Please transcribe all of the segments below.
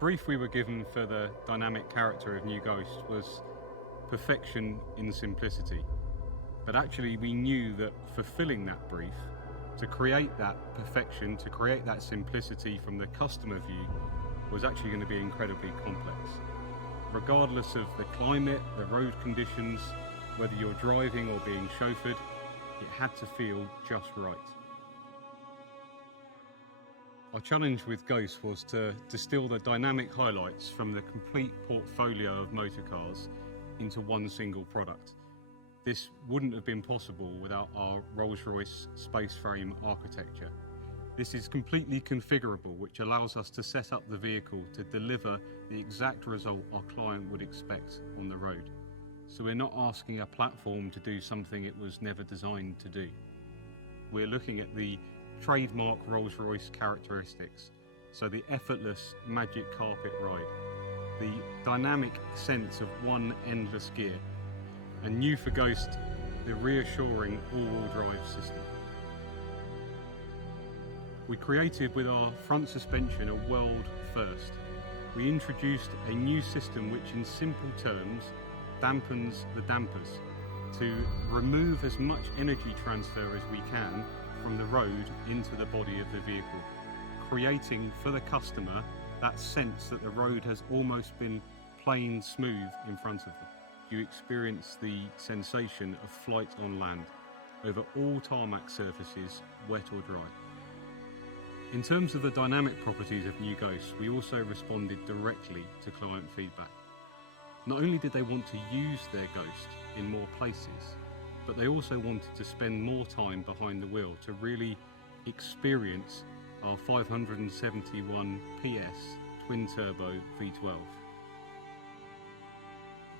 brief we were given for the dynamic character of New Ghost was perfection in simplicity. But actually we knew that fulfilling that brief, to create that perfection, to create that simplicity from the customer view, was actually going to be incredibly complex. Regardless of the climate, the road conditions, whether you're driving or being chauffeured, it had to feel just right. Our challenge with Ghost was to distill the dynamic highlights from the complete portfolio of motor cars into one single product. This wouldn't have been possible without our Rolls-Royce space frame architecture. This is completely configurable, which allows us to set up the vehicle to deliver the exact result our client would expect on the road. So we're not asking a platform to do something it was never designed to do. We're looking at the trademark Rolls-Royce characteristics. So the effortless magic carpet ride, the dynamic sense of one endless gear, and new for Ghost, the reassuring all-wheel drive system. We created with our front suspension a world first. We introduced a new system which in simple terms dampens the dampers to remove as much energy transfer as we can from the road into the body of the vehicle, creating for the customer that sense that the road has almost been plain smooth in front of them. You experience the sensation of flight on land over all tarmac surfaces, wet or dry. In terms of the dynamic properties of New Ghost, we also responded directly to client feedback. Not only did they want to use their Ghost in more places, but they also wanted to spend more time behind the wheel to really experience our 571 PS twin-turbo V12.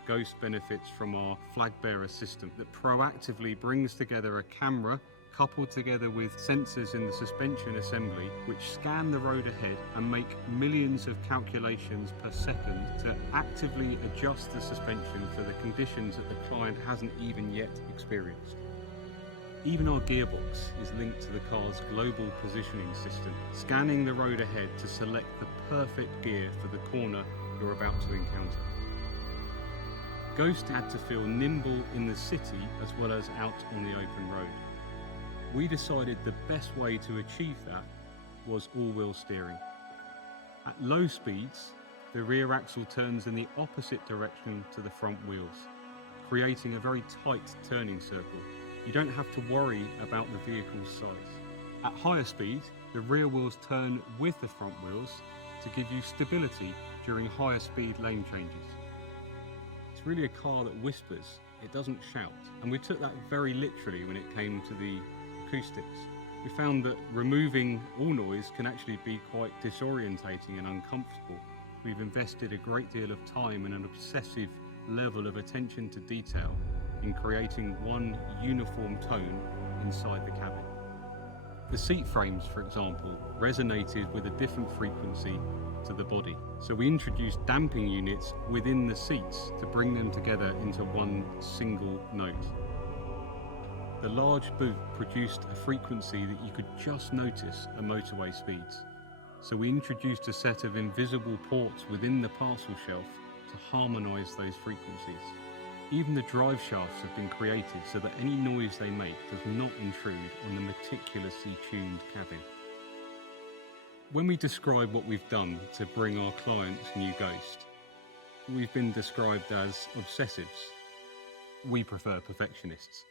Ghost benefits from our flag bearer system that proactively brings together a camera coupled together with sensors in the suspension assembly which scan the road ahead and make millions of calculations per second to actively adjust the suspension for the conditions that the client hasn't even yet experienced. Even our gearbox is linked to the car's global positioning system, scanning the road ahead to select the perfect gear for the corner you're about to encounter. Ghost had to feel nimble in the city as well as out on the open road. We decided the best way to achieve that was all-wheel steering. At low speeds, the rear axle turns in the opposite direction to the front wheels, creating a very tight turning circle. You don't have to worry about the vehicle's size. At higher speed, the rear wheels turn with the front wheels to give you stability during higher speed lane changes. It's really a car that whispers, it doesn't shout. And we took that very literally when it came to the acoustics. We found that removing all noise can actually be quite disorientating and uncomfortable. We've invested a great deal of time and an obsessive level of attention to detail in creating one uniform tone inside the cabin. The seat frames, for example, resonated with a different frequency to the body. So we introduced damping units within the seats to bring them together into one single note. The large boot produced a frequency that you could just notice at motorway speeds. So we introduced a set of invisible ports within the parcel shelf to harmonise those frequencies. Even the drive shafts have been created so that any noise they make does not intrude on the meticulously tuned cabin. When we describe what we've done to bring our clients New Ghost, we've been described as obsessives. We prefer perfectionists.